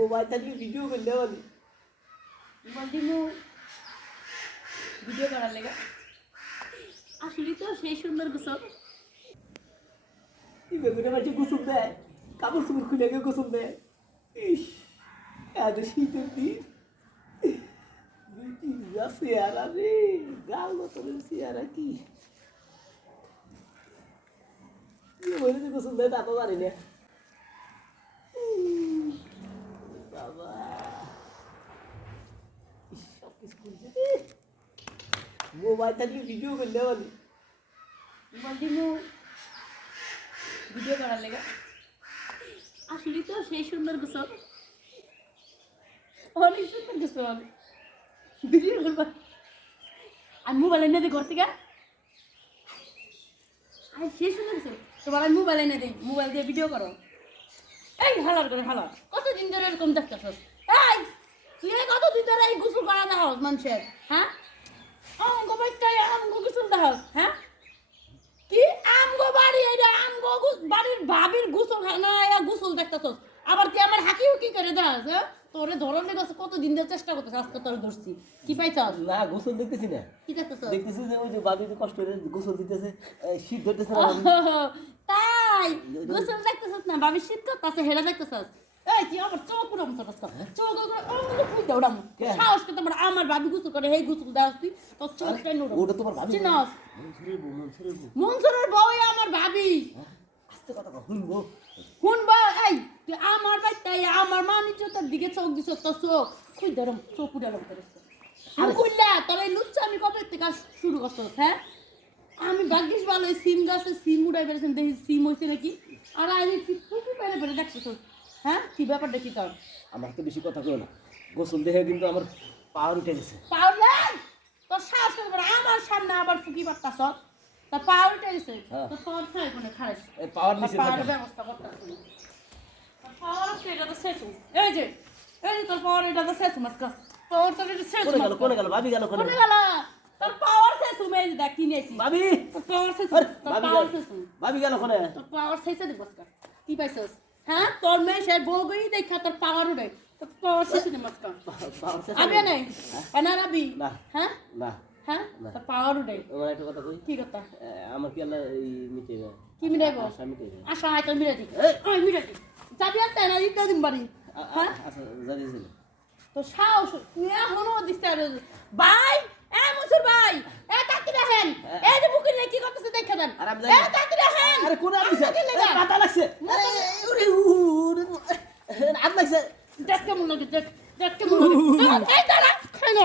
mobile থাকলে video করলে বলি বলদিমু ভিডিও করার লেগে আসলে তো সেই সুন্দর গোসল বেগুনে মাঝে গোসল দেয় কাপড় চুপড় খুলে গিয়ে গোসল দেয় ইস এত শীতের দিন চেহারা রে গাল গোসলের চেহারা কি বলে যে গোসল দেয় তা তো জানি না বাবা সব কিছু করছে মোবাইল থাকলে ভিডিও করলে বলি বলদিমু ভিডিও করার লেগে আসলে তো সেই সুন্দর গোসল অনেক সুন্দর গোসল ভিডিও করবা আমি মোবাইল এনে দিই ঘর থেকে আর সেই সুন্দর গোসল তোমার আমি মোবাইল এনে দিই মোবাইল দিয়ে ভিডিও করো এই হালার করে হালার কতদিন ধরে এরকম দেখতেছ এই তুই কতদিন ধরে এই গোসল করা দেওয়া মানুষের হ্যাঁ আমগো বাচ্চাই আমগো গোসল দেওয়া হ্যাঁ কি আমগো বাড়ি এটা আমগো বাড়ির ভাবির গোসল না গোসল দেখতেছস আবার তুই আমার হাকিও কি করে দাস হ্যাঁ তোরে ধরনের কাছে কতদিন ধরে চেষ্টা করতেছ আজকে তোরে ধরছি কি পাইছস না গোসল দেখতেছি না কি দেখতেছস দেখতেছি যে ওই যে বাড়িতে কষ্ট করে গোসল দিতেছে শীত ধরতেছে না তাই গোসল দেখতেছস না ভাবি শীত করতেছে হেলা দেখতেছস এই তুই আমার চোখ পুরো মতো চোখ পুরো ফুটে ওড়াম সাহস করতে আমার ভাবি গোসল করে হেই গোসল দাস তুই তোর চোখটা নুড়ো ওটা তোমার ভাবি চিনস মনসুরের বউ আমার ভাবি আস্তে কথা শুনবো শুনবা এই তুই আমার বাচ্চাই আমার মানিচ তোর দিকে চোখ দিছ তোর চোখ খুই ধরম চোখ উড়ালাম করেছে আর কইলা তবে লুচ্চা আমি কবে থেকে শুরু করছস হ্যাঁ আমি ভাগ্যিস ভালো সিম গাছে সিম উড়াই বেড়েছেন দেখি সিম হয়েছে নাকি আর আমি ফুটু পেরে পেরে দেখতেছ হ্যাঁ কি ব্যাপার দেখি তোর আমার তো বেশি কথা কেউ না গোসল দেখে কিন্তু আমার পাওয়ার উঠে গেছে পাউলা তোর শ্বাস আমার সামনে আবার ফুকি পারতাছ তা পাওয়ার উঠে গেছে তো তোর খাই কোনে খাইস এই পাওয়ার নিচে পাওয়ার ব্যবস্থা করতেছ পাওয়ার এটা তো শেষ এই যে তোর পাওয়ার এটা তো শেষ মাস্কা পাওয়ার তো এটা শেষ কোনে গেল ভাবি গেল কোনে গেল তোর পাওয়ার শেষ মেয়ে দেখ কিনেছি ভাবি তোর পাওয়ার শেষ তোর পাওয়ার শেষ ভাবি গেল কোনে তোর পাওয়ার শেষে দিব কি পাইছস হ্যাঁ তোর মেয়ে সে বউগই দেখা তোর পাওয়ার উঠে তোর পাওয়ার শেষে দিব মাস্কা পাওয়ার শেষ আবে নাই এনা রাবি না হ্যাঁ না হ্যাঁ তোর পাওয়ার উঠে ওরা একটা কথা কই কি কথা আমার কি আল্লাহ এই মিটে কি মিলাইবো আশা মিটে আশা আইটা মিলাই দি ওই মিলাই দি যাবি আর তাই না দিতে দিন বাড়ি হ্যাঁ আচ্ছা জানিয়েছিল তো সাহস তুই এখনো দিতে ভাই এ মনসুর ভাই এ তাকি দেখেন এই যে বুকির কি করতেছে দেখে দেন এ তাকি দেখেন আরে কোন আইছে কাটা লাগছে আরে ওরে আদ লাগছে দেখ কেমন লাগে দেখ কেমন লাগে এই দাঁড়া খাই না